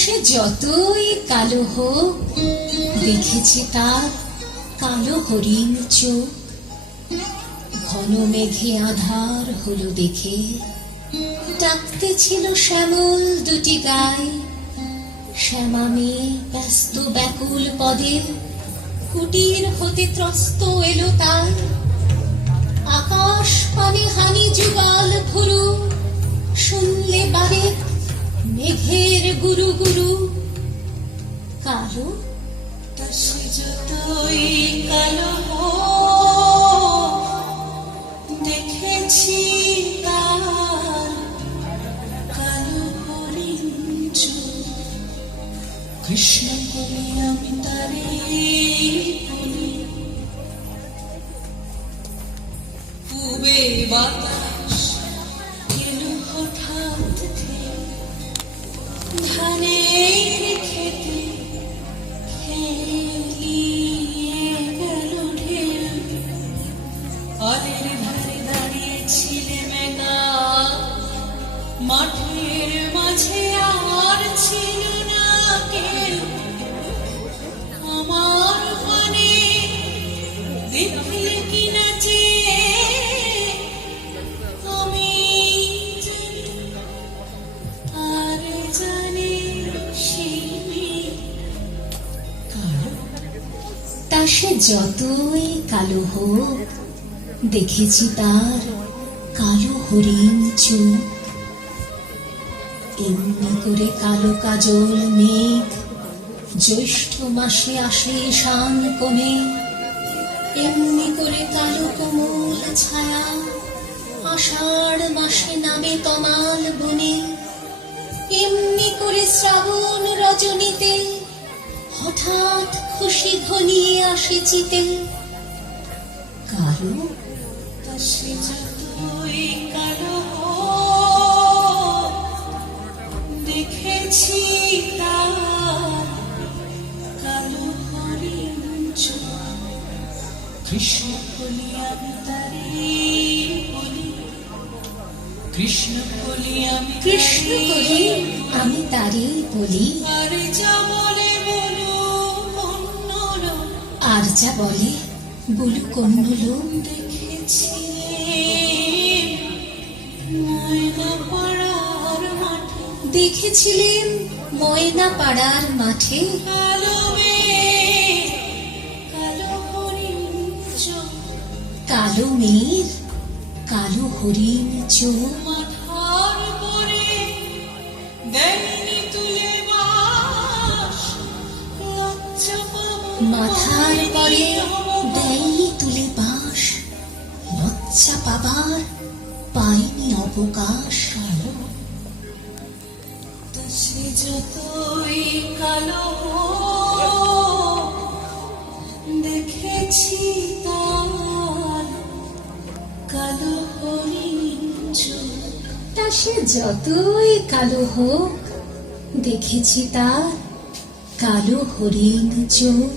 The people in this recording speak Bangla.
সে যতই কালো হোক, দেখেছি তার কালো হরিণ চোখ। ঘন মেঘে আধার হলো দেখে, ডাকতে ছিল শ্যামল দুটি গায়ে। শ্যামা মেয়ে ব্যস্ত ব্যাকুল পদে, কুটির হতে ত্রস্ত এলো তাই। আকাশ পানে হানি যুগল ভুরু, শুনলে বারে মেঘের গুরু গুরু। কালো তা সে যতই কালো হোক, দেখেছি তার কালো হরিণ চোখ। কৃষ্ণ বলি আমি তারে বলি, পূবে বাতাস এলো হঠাৎ ধেয়ে, ধানের খেতে খেলিয়ে গেল ঢেউ। আলের ধারে দাঁড়িয়েছিলে মেঘা, মাঠের মাঝে আর ছিল না কেউ। আমার মনে দেখলে কি নাচে, আমি জানি আর জানি সেই কালো। তা সে যতই কালো হোক, দেখেছি তার কালো হরিণ চোখ। এমনি করে কালো কাজল মেঘ জ্যৈষ্ঠ মাসে আসে শান কোণে। এমনি করে কালো কোমল ছায়া আষাঢ় মাসে নামে তমাল বনে। এমনি করে শ্রাবণ রজনীতে হঠাৎ খুশি ঘনিয়ে আসে চিতে। কালো তা সে যতই কালো হোক, দেখেছি তার কালো হরিণ চোখ। কৃষ্ণ বলি আমি তারে বলি, কৃষ্ণ বলি আমি কৃষ্ণ বলে আমি তারে বলি। আর যা বলে বলো অন্য লোক। আর যা বলে বলুক অন্য লোক। দেখেছি ময়না পাড়ার মাঠে, দেখেছিলেন ময়না পাড়ার মাঠে। কালো মেঘ কালো হরিণ চোখ। কালো মেয়ের কালো হরিণ চোখ। মাথার পরে দেয়নি তুলে বাস, লজ্জা পাবো মাথার পরে দেয়নি তুলে বাঁশ, লজ্জা পাবার পাইনি অবকাশ। তা সে যতই কালো হোক, দেখেছি তার কালো হরিণ চোখ। তা সে যতই কালো হোক, দেখেছি তার কালো হরিণ চোখ।